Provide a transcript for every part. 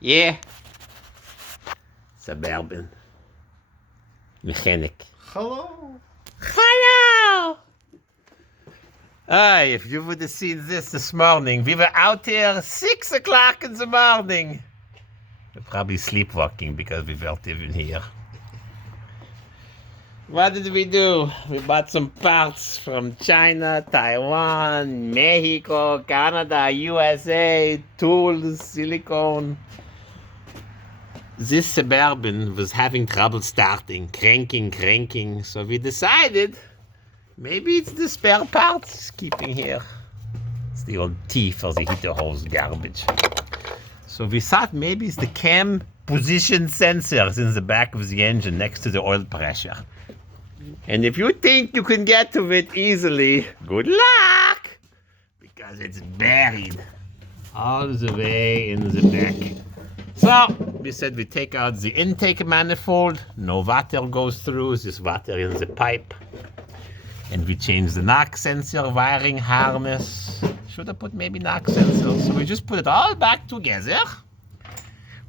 Yeah. Suburban. Mechanic. Hello. Hello! If you would have seen this morning, we were out here 6 o'clock in the morning. We're probably sleepwalking because we weren't even here. What did we do? We bought some parts from China, Taiwan, Mexico, Canada, USA, tools, silicone. This Suburban was having trouble starting, cranking. So we decided maybe it's the spare parts keeping here. It's the old T for the heater hose garbage. So we thought maybe it's the cam position sensors in the back of the engine next to the oil pressure. And if you think you can get to it easily, good luck! Because it's buried all the way in the back. So we said we take out the intake manifold. No water goes through, there's water in the pipe. And we change the knock sensor wiring harness. Should have put maybe knock sensors. So we just put it all back together.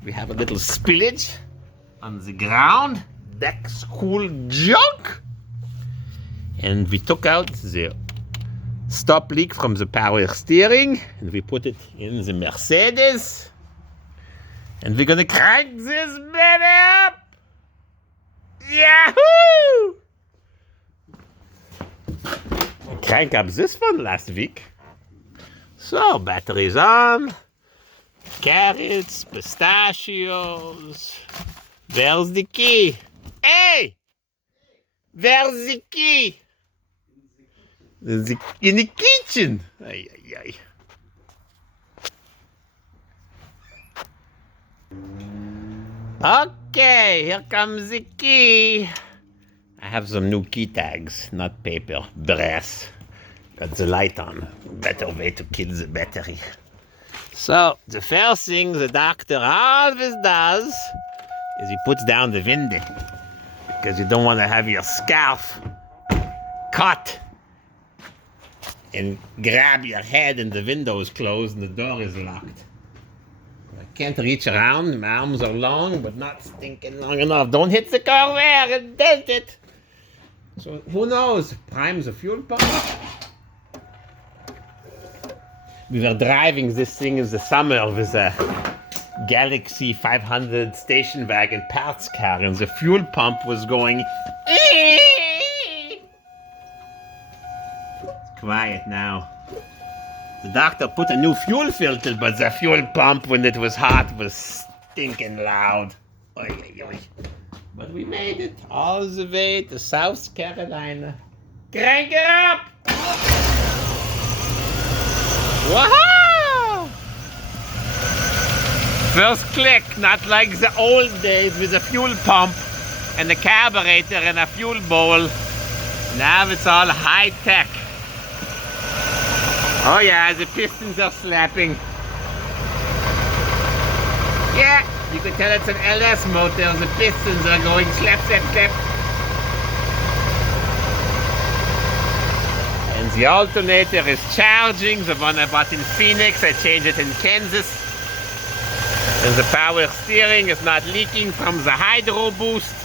We have a little spillage on the ground. That's cool junk. And we took out the stop leak from the power steering. And we put it in the Mercedes. And we're gonna crank this baby up. Yahoo! Crank up this one last week. So, batteries on. Carrots, pistachios. Where's the key? Hey! Where's the key? In the kitchen. Ay. Okay, here comes the key. I have some new key tags, not paper, brass. Got the light on. Better way to kill the battery. So, the first thing the doctor always does is he puts down the window. Because you don't want to have your scarf cut and grab your head and the window is closed and the door is locked. I can't reach around. My arms are long, but not stinking long enough. Don't hit the car there and dent it. So who knows? Prime's a fuel pump. We were driving this thing in the summer with a Galaxy 500 station wagon parts car, and the fuel pump was going. It's quiet now. The doctor put a new fuel filter, but the fuel pump, when it was hot, was stinking loud. Oy. But we made it all the way to South Carolina. Crank it up! Woohoo! First click, not like the old days with a fuel pump and a carburetor and a fuel bowl. Now it's all high tech. Oh yeah, the pistons are slapping. Yeah, you can tell it's an LS motor. The pistons are going slap. And the alternator is charging. The one I bought in Phoenix, I changed it in Kansas. And the power steering is not leaking from the hydro boost.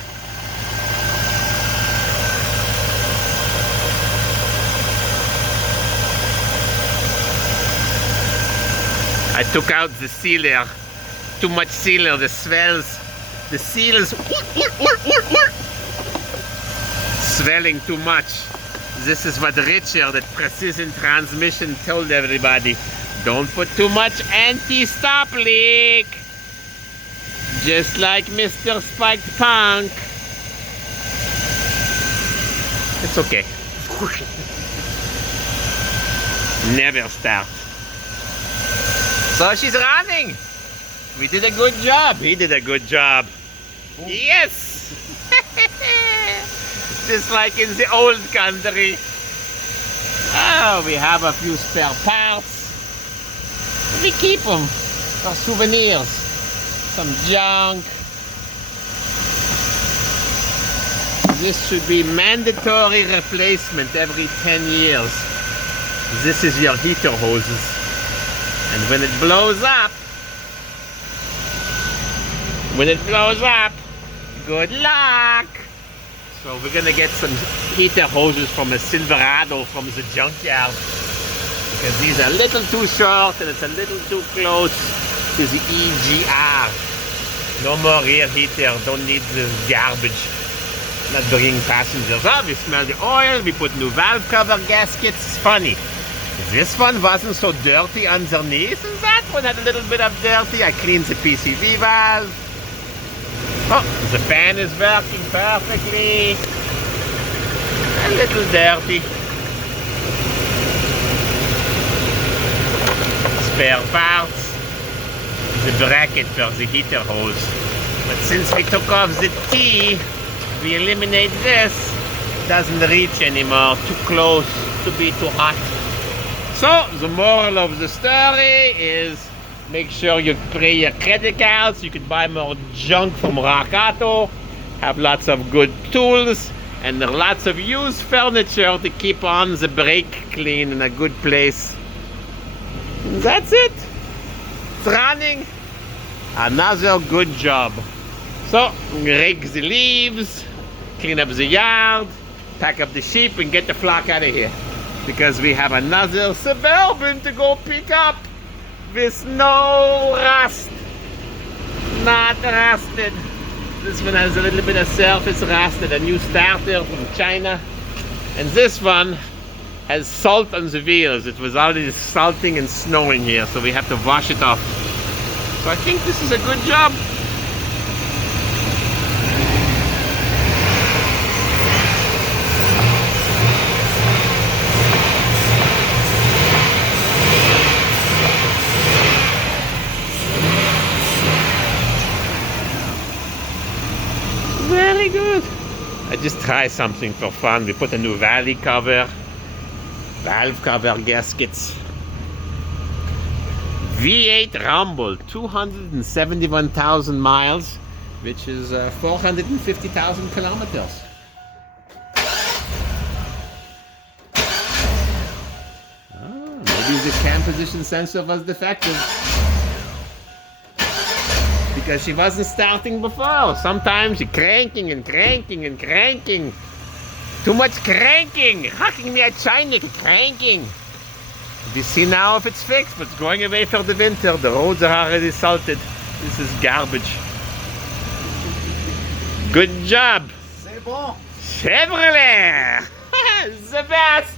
I took out the sealer. Too much sealer, the swells. The seals swelling too much. This is what Richard at Precision Transmission told everybody. Don't put too much anti-stop leak. Just like Mr. Spiked Punk. It's okay. Never start. So she's running. We did a good job. He did a good job. Yes! Just like in the old country. Oh, we have a few spare parts. We keep them for souvenirs. Some junk. This should be mandatory replacement every 10 years. This is your heater hoses. And when it blows up, When it blows up, good luck. So we're gonna get some heater hoses from a Silverado from the junkyard, because these are a little too short and it's a little too close to the EGR. No more rear heater, don't need this garbage. Not bringing passengers. Oh, we smell the oil, we put new valve cover gaskets. It's funny. This one wasn't so dirty underneath, and that one had a little bit of dirty. I cleaned the PCV valve. Oh, the fan is working perfectly. A little dirty. Spare parts. The bracket for the heater hose. But since we took off the T, we eliminate this. It doesn't reach anymore. Too close to be too hot. So the moral of the story is make sure you pay your credit cards. You can buy more junk from Rock Auto. Have lots of good tools and lots of used furniture to keep on the brake clean in a good place. And that's it. It's running. Another good job. So rake the leaves, clean up the yard, pack up the sheep, and get the flock out of here, because we have another Suburban to go pick up with no rust. Not rusted. This one has a little bit of surface rust, a new starter from China. And this one has salt on the wheels. It was already salting and snowing here, so we have to wash it off. So I think this is a good job. Very good. I just try something for fun. We put a new valve cover gaskets. V8 Rumble, 271,000 miles, which is 450,000 kilometers. Maybe the cam position sensor was defective, because she wasn't starting before. Sometimes you're cranking and cranking and cranking. Too much cranking. Hacking me at China, cranking. We see now if it's fixed, but it's going away for the winter. The roads are already salted. This is garbage. Good job. C'est bon. Chevrolet. The best.